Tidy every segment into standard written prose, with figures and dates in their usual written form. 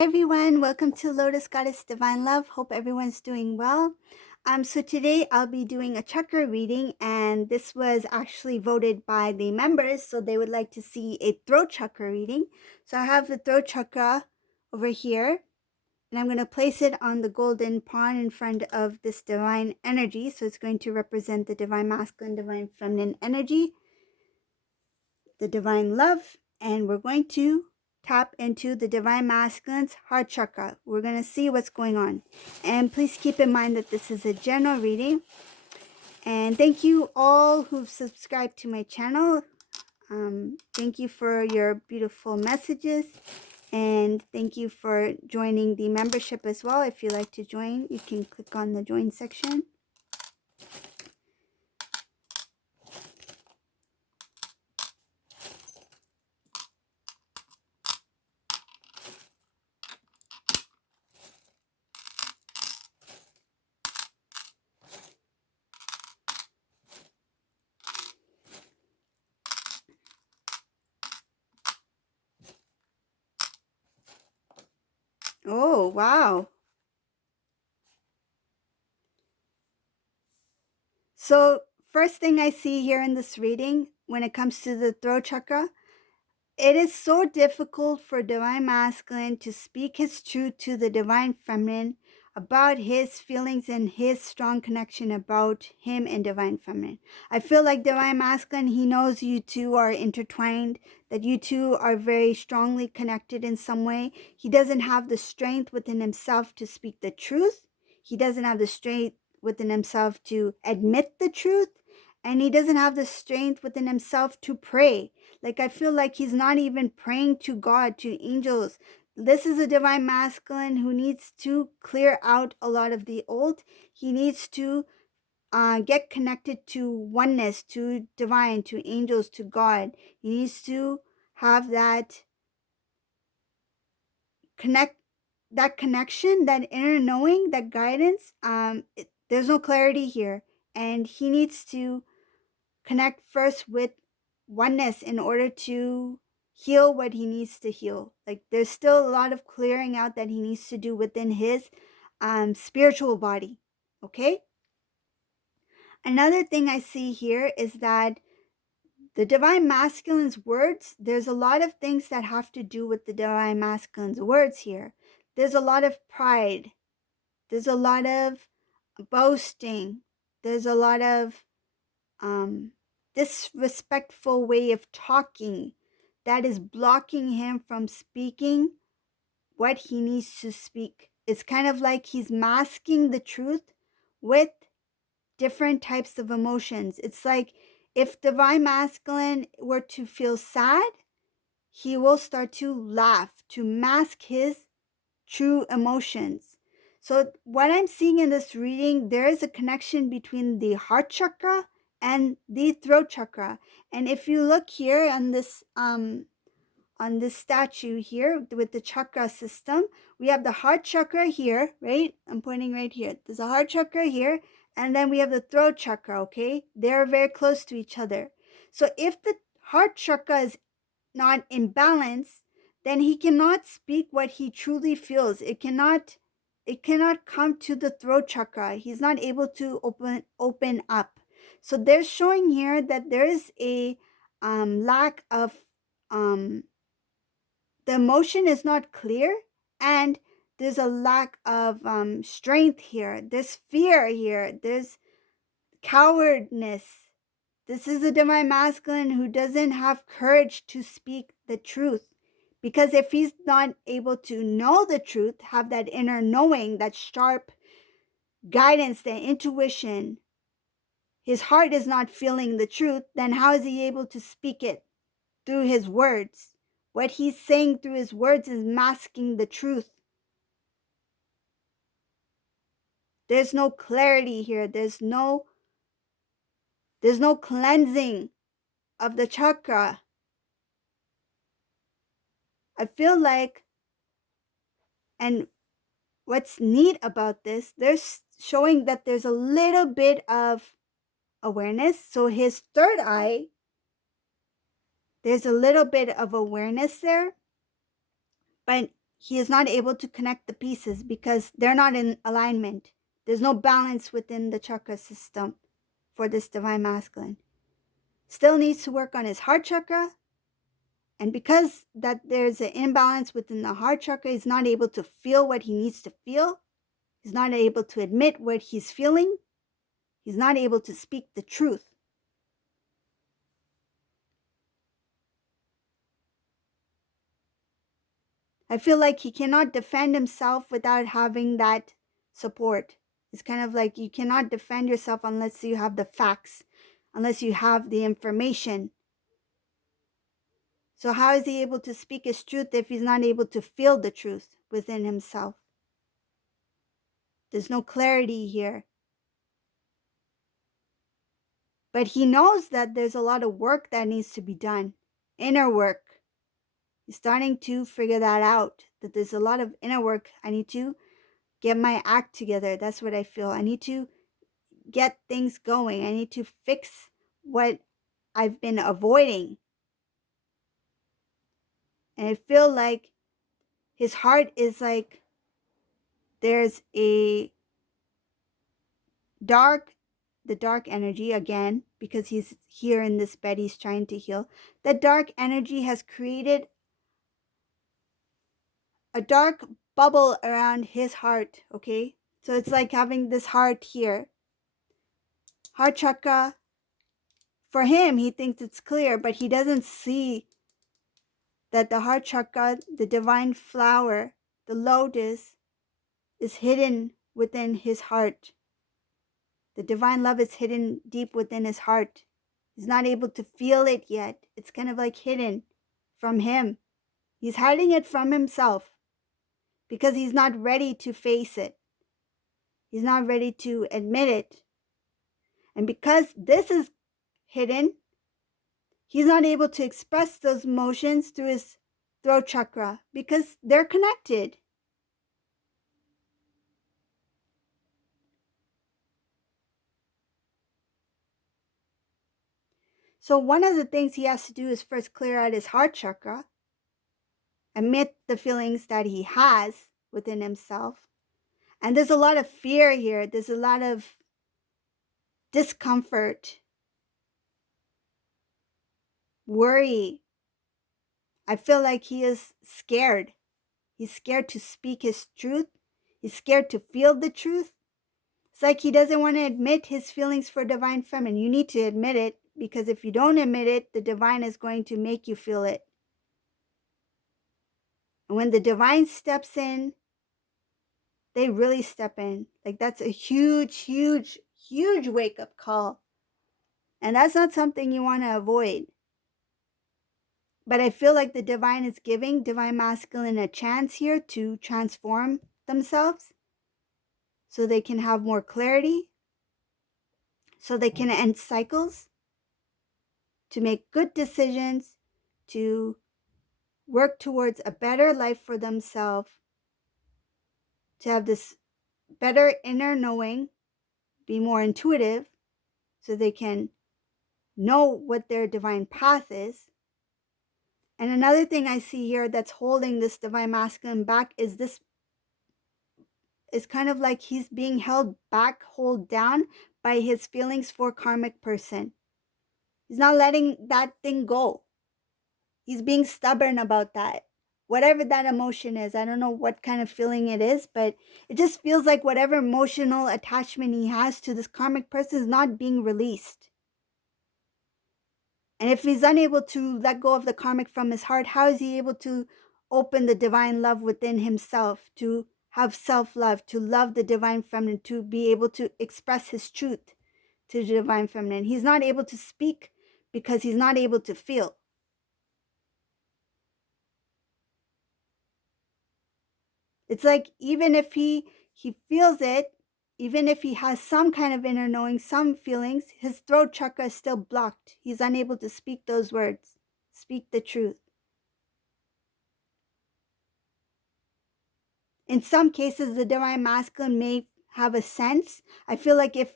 Everyone, welcome to Lotus Goddess Divine Love. Hope everyone's doing well. So today I'll be doing a chakra reading, and this was actually voted by the members, so they would like to see a throat chakra reading. So I have the throat chakra over here, and I'm going to place it on the golden pawn in front of this divine energy. So it's going to represent the divine masculine, divine feminine energy, the divine love, and we're going to tap into the divine masculine's heart chakra. We're going to see what's going on. And please keep in mind that this is a general reading. And thank you all who've subscribed to my channel. Thank you for your beautiful messages. And thank you for joining the membership as well. If you'd like to join, you can click on the join section. Oh, wow. So first thing I see here in this reading, when it comes to the throat chakra, it is so difficult for divine masculine to speak his truth to the divine feminine about his feelings and his strong connection about him and divine feminine. I feel like divine masculine, he knows you two are intertwined, that you two are very strongly connected in some way. He doesn't have the strength within himself to speak the truth. He doesn't have the strength within himself to admit the truth. And he doesn't have the strength within himself to pray. Like, I feel like he's not even praying to God, to angels. This is a divine masculine who needs to clear out a lot of the old. He needs to get connected to oneness, to divine, to angels, to God. He needs to have that connection, that inner knowing, that guidance. There's no clarity here. And he needs to connect first with oneness in order to heal what he needs to heal. Like, there's still a lot of clearing out that he needs to do within his spiritual body. Okay? Another thing I see here is that the divine masculine's words, there's a lot of things that have to do with the divine masculine's words here. There's a lot of pride. There's a lot of boasting. There's a lot of disrespectful way of talking that is blocking him from speaking what he needs to speak. It's kind of like he's masking the truth with different types of emotions. It's like if divine masculine were to feel sad, he will start to laugh to mask his true emotions. So what I'm seeing in this reading, there is a connection between the heart chakra and the throat chakra. And if you look here on this statue here with the chakra system, we have the heart chakra here, right? I'm pointing right here. There's a heart chakra here, and then we have the throat chakra, okay? They're very close to each other. So if the heart chakra is not in balance, then he cannot speak what he truly feels. It cannot come to the throat chakra. He's not able to open up. So they're showing here that there is a lack of the emotion is not clear, and there's a lack of strength here. There's fear here. There's cowardness. This is a divine masculine who doesn't have courage to speak the truth. Because if he's not able to know the truth, have that inner knowing, that sharp guidance, that intuition, his heart is not feeling the truth, then how is he able to speak it through his words? What he's saying through his words is masking the truth. There's no clarity here. There's no cleansing of the chakra. I feel like, and what's neat about this, there's showing that there's a little bit of awareness. So his third eye, there's a little bit of awareness there, but he is not able to connect the pieces because they're not in alignment. There's no balance within the chakra system for this divine masculine. Still needs to work on his heart chakra. And because that there's an imbalance within the heart chakra, he's not able to feel what he needs to feel. He's not able to admit what he's feeling. He's not able to speak the truth. I feel like he cannot defend himself without having that support. It's kind of like you cannot defend yourself unless you have the facts, unless you have the information. So how is he able to speak his truth if he's not able to feel the truth within himself? There's no clarity here. But he knows that there's a lot of work that needs to be done, inner work. He's starting to figure that out, that there's a lot of inner work. I need to get my act together. That's what I feel. I need to get things going. I need to fix what I've been avoiding. And I feel like his heart is like there's a the dark energy again, because he's here in this bed, he's trying to heal. The dark energy has created a dark bubble around his heart, okay? So it's like having this heart here. Heart chakra, for him, he thinks it's clear, but he doesn't see that the heart chakra, the divine flower, the lotus, is hidden within his heart. The divine love is hidden deep within his heart. He's not able to feel it yet. It's kind of like hidden from him. He's hiding it from himself because he's not ready to face it. He's not ready to admit it. And because this is hidden, he's not able to express those emotions through his throat chakra because they're connected. So one of the things he has to do is first clear out his heart chakra, admit the feelings that he has within himself. And there's a lot of fear here. There's a lot of discomfort, worry. I feel like he is scared. He's scared to speak his truth. He's scared to feel the truth. It's like he doesn't want to admit his feelings for divine feminine. You need to admit it, because if you don't admit it, the divine is going to make you feel it. And when the divine steps in, they really step in. Like that's a huge, huge, huge wake-up call. And that's not something you want to avoid. But I feel like the divine is giving divine masculine a chance here to transform themselves so they can have more clarity, so they can end cycles, to make good decisions, to work towards a better life for themselves, to have this better inner knowing, be more intuitive, so they can know what their divine path is. And another thing I see here that's holding this divine masculine back is this is kind of like he's being held back, hold down by his feelings for karmic person. He's not letting that thing go. He's being stubborn about that. Whatever that emotion is, I don't know what kind of feeling it is, but it just feels like whatever emotional attachment he has to this karmic person is not being released. And if he's unable to let go of the karmic from his heart, how is he able to open the divine love within himself, to have self-love, to love the divine feminine, to be able to express his truth to the divine feminine? He's not able to speak because he's not able to feel. It's like even if he feels it, even if he has some kind of inner knowing, some feelings, his throat chakra is still blocked. He's unable to speak those words, speak the truth. In some cases, the divine masculine may have a sense. I feel like if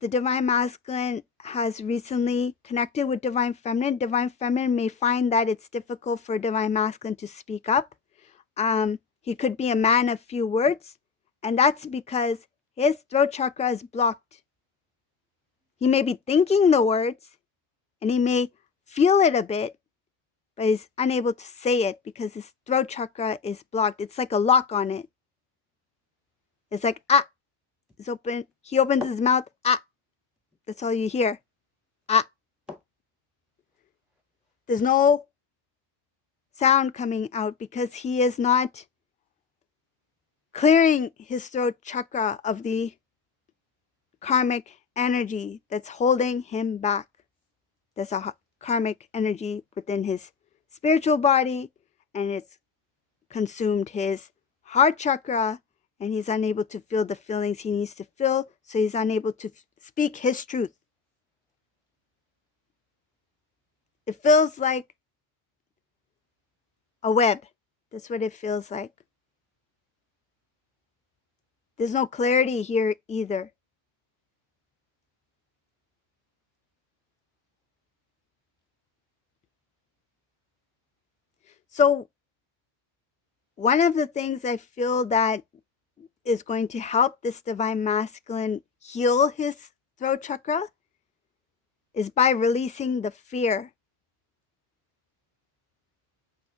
the divine masculine has recently connected with divine feminine may find that it's difficult for divine masculine to speak up. He could be a man of few words, and that's because his throat chakra is blocked. He may be thinking the words and he may feel it a bit, but he's unable to say it because his throat chakra is blocked. It's like a lock on it. It's like, ah, it's open. He opens his mouth, ah, that's all you hear. Ah. There's no sound coming out because he is not clearing his throat chakra of the karmic energy that's holding him back. There's a karmic energy within his spiritual body, and it's consumed his heart chakra, and he's unable to feel the feelings he needs to feel, so he's unable to speak his truth. It feels like a web. That's what it feels like. There's no clarity here either. So one of the things I feel that is going to help this divine masculine heal his throat chakra is by releasing the fear,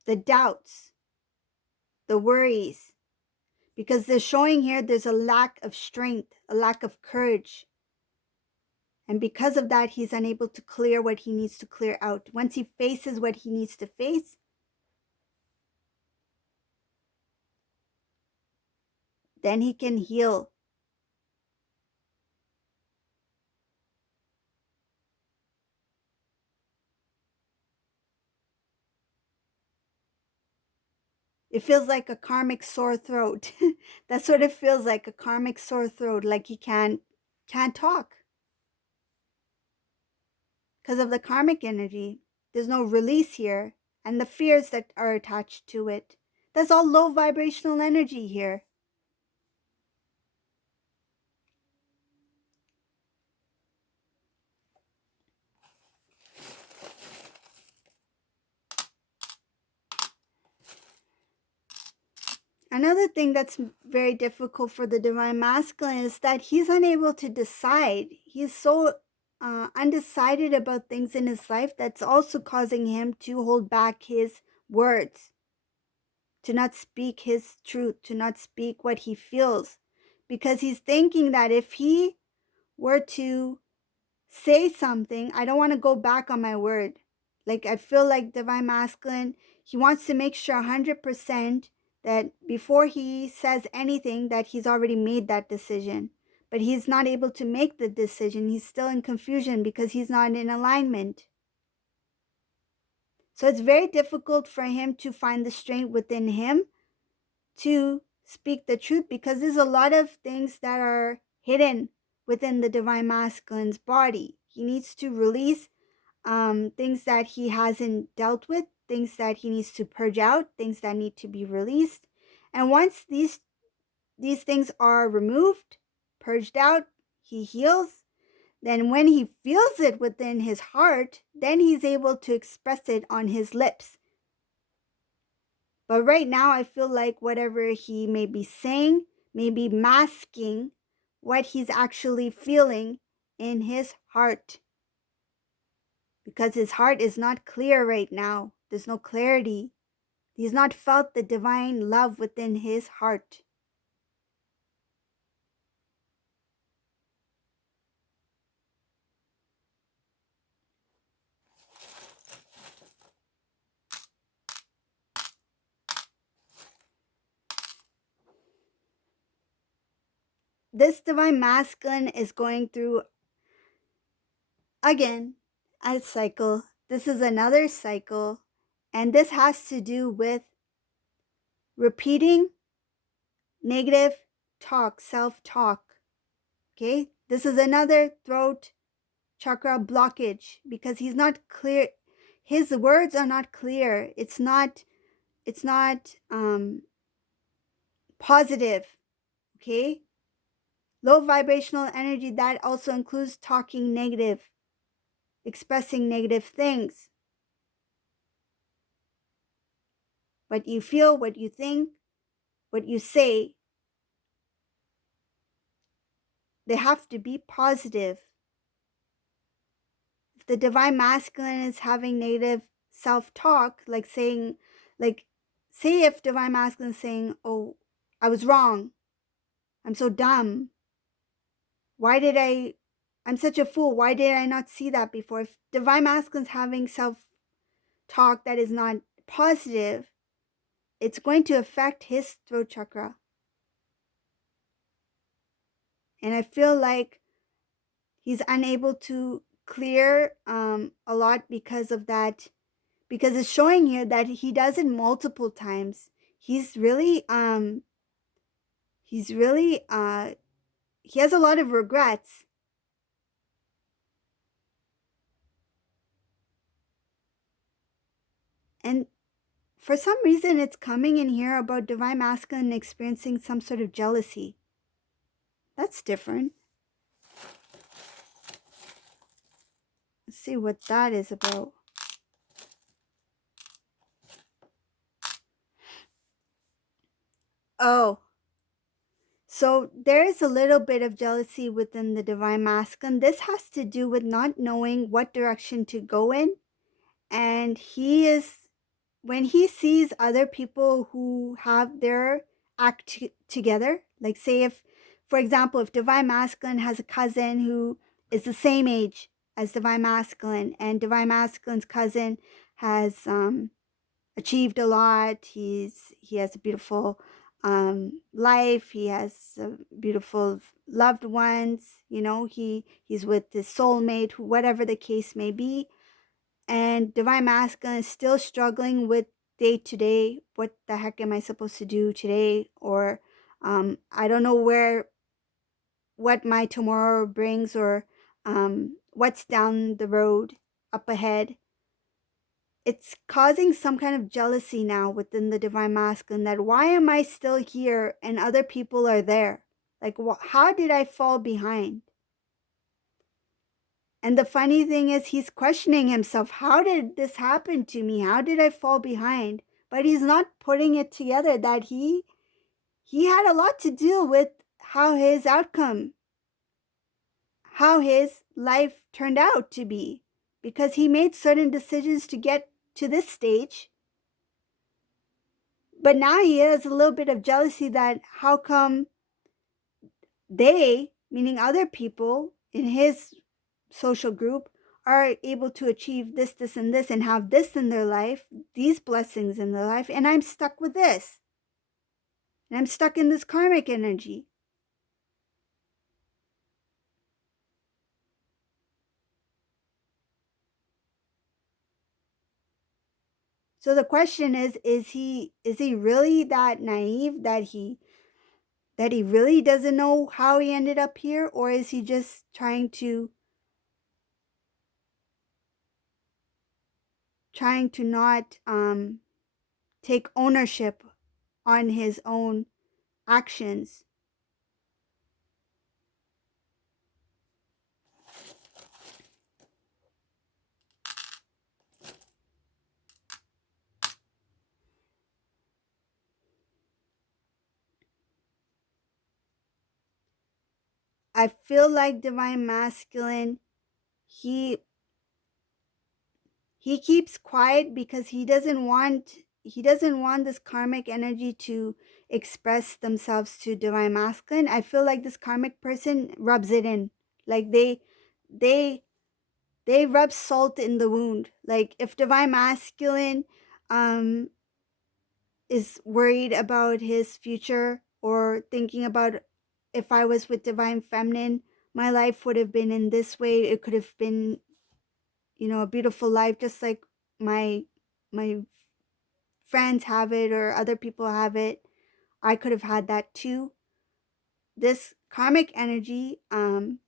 the doubts, the worries, because they're showing here there's a lack of strength, a lack of courage. And because of that, he's unable to clear what he needs to clear out. Once he faces what he needs to face, then he can heal. It feels like a karmic sore throat. That's what it feels like, a karmic sore throat, like he can't talk. Because of the karmic energy, there's no release here, and the fears that are attached to it. That's all low vibrational energy here. Another thing that's very difficult for the divine masculine is that he's unable to decide. He's so undecided about things in his life that's also causing him to hold back his words, to not speak his truth, to not speak what he feels, because he's thinking that if he were to say something, I don't want to go back on my word. Like, I feel like divine masculine, he wants to make sure 100% that before he says anything that he's already made that decision. But he's not able to make the decision. He's still in confusion because he's not in alignment. So it's very difficult for him to find the strength within him to speak the truth, because there's a lot of things that are hidden within the divine masculine's body. He needs to release things that he hasn't dealt with, things that he needs to purge out, things that need to be released. And once these things are removed, purged out, he heals. Then when he feels it within his heart, then he's able to express it on his lips. But right now, I feel like whatever he may be saying may be masking what he's actually feeling in his heart. Because his heart is not clear right now. There's no clarity. He's not felt the divine love within his heart. This divine masculine is going through, again, a cycle. This is another cycle. And this has to do with repeating negative talk, self-talk. Okay? This is another throat chakra blockage because he's not clear. His words are not clear. It's not positive. Okay? Low vibrational energy, that also includes talking negative, expressing negative things. What you feel, what you think, what you say, they have to be positive. If the divine masculine is having negative self-talk, like saying, like, say if divine masculine is saying, oh, I was wrong, I'm so dumb, why did I'm such a fool, why did I not see that before? If divine masculine's having self-talk that is not positive, it's going to affect his throat chakra. And I feel like he's unable to clear a lot because of that, because it's showing here that he does it multiple times. He's really he's really he has a lot of regrets. And for some reason it's coming in here about divine masculine experiencing some sort of jealousy. That's different. Let's see what that is about. Oh, so there is a little bit of jealousy within the divine masculine. This has to do with not knowing what direction to go in. And he is, when he sees other people who have their together, like say if, for example, if divine masculine has a cousin who is the same age as divine masculine, and divine masculine's cousin has achieved a lot. He has a beautiful life. He has beautiful loved ones. You know, he's with his soulmate, whatever the case may be. And divine masculine is still struggling with day to day. What the heck am I supposed to do today? Or I don't know what my tomorrow brings, or what's down the road up ahead. It's causing some kind of jealousy now within the divine masculine, that why am I still here and other people are there? Like, how did I fall behind? And the funny thing is, he's questioning himself. How did this happen to me? How did I fall behind? But he's not putting it together that he had a lot to do with how his outcome, how his life turned out to be, because he made certain decisions to get to this stage. But now he has a little bit of jealousy that how come they, meaning other people in his social group, are able to achieve this, this, and this, and have this in their life, these blessings in their life, and I'm stuck with this. And I'm stuck in this karmic energy. So the question is he really that naive that he really doesn't know how he ended up here, or is he just trying to not take ownership on his own actions? I feel like divine masculine, he he keeps quiet because he doesn't want this karmic energy to express themselves to divine masculine. I feel like this karmic person rubs it in. Like they they rub salt in the wound. Like if divine masculine um is worried about his future, or thinking about, if I was with divine feminine, my life would have been in this way. It could have been, a beautiful life, just like my my friends have it or other people have it. I could have had that too. This karmic energy, I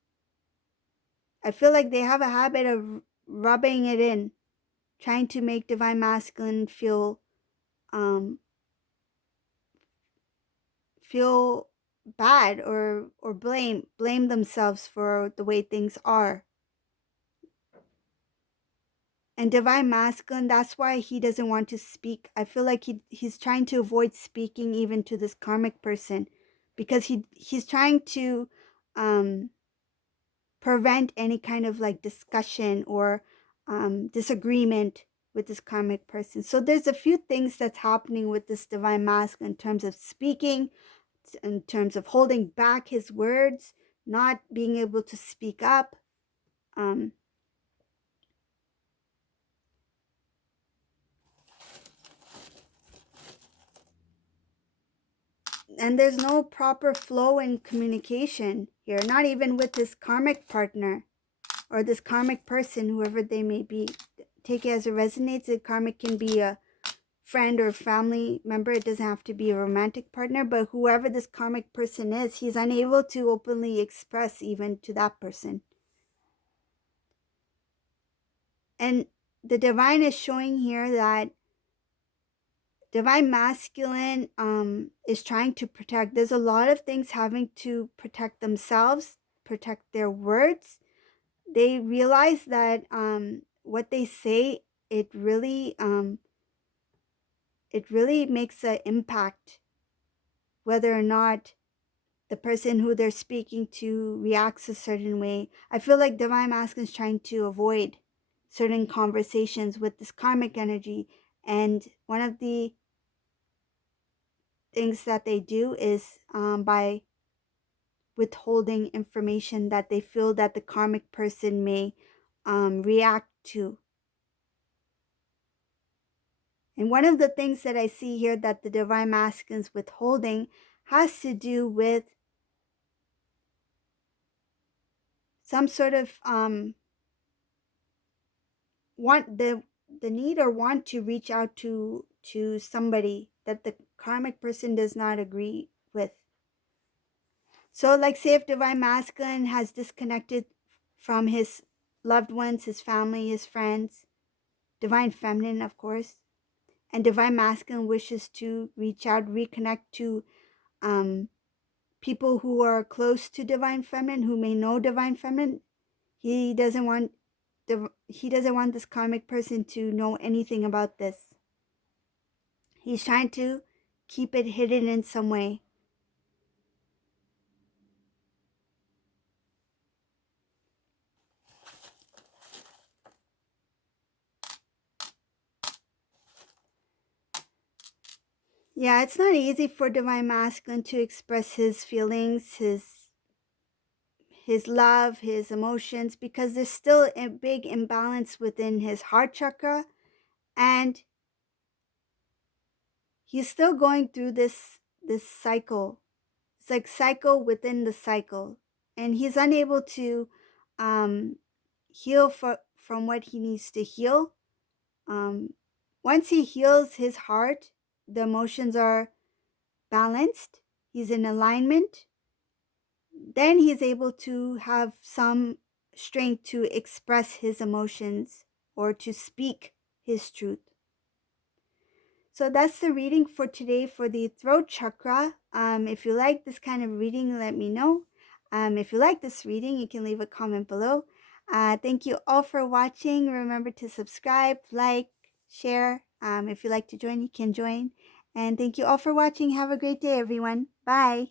feel like they have a habit of rubbing it in, trying to make divine masculine um feel bad, or blame themselves for the way things are. And divine masculine, that's why he doesn't want to speak. I feel like he's trying to avoid speaking even to this karmic person, because he's trying to um prevent any kind of like discussion or disagreement with this karmic person. So there's a few things that's happening with this divine masculine in terms of speaking, in terms of holding back his words, not being able to speak up. Um, and there's no proper flow in communication here, not even with this karmic partner or this karmic person, whoever they may be. Take it as it resonates. A karmic can be a friend or family member. It doesn't have to be a romantic partner, but whoever this karmic person is, he's unable to openly express even to that person. And the divine is showing here that divine masculine is trying to protect. There's a lot of things having to protect themselves, protect their words. They realize that what they say, it really makes an impact, whether or not the person who they're speaking to reacts a certain way. I feel like divine masculine is trying to avoid certain conversations with this karmic energy, and one of the things that they do is by withholding information that they feel that the karmic person may react to. And one of the things that I see here that the divine masculine is withholding has to do with some sort of want the need or want to reach out to somebody that the karmic person does not agree with. So like, say if divine masculine has disconnected from his loved ones, his family, his friends, divine feminine of course, and divine masculine wishes to reach out, reconnect to people who are close to divine feminine, who may know divine feminine. He doesn't want this karmic person to know anything about this. He's trying to keep it hidden in some way. Yeah, it's not easy for divine masculine to express his feelings, his love, his emotions, because there's still a big imbalance within his heart chakra, and he's still going through this cycle. It's like cycle within the cycle, and he's unable to heal from what he needs to heal. Once he heals his heart, the emotions are balanced, he's in alignment, then he's able to have some strength to express his emotions or to speak his truth. So that's the reading for today for the throat chakra. If you like this kind of reading, let me know. If you like this reading, you can leave a comment below. Thank you all for watching. Remember to subscribe, like, share. If you like to join, you can join. And thank you all for watching. Have a great day, everyone. Bye.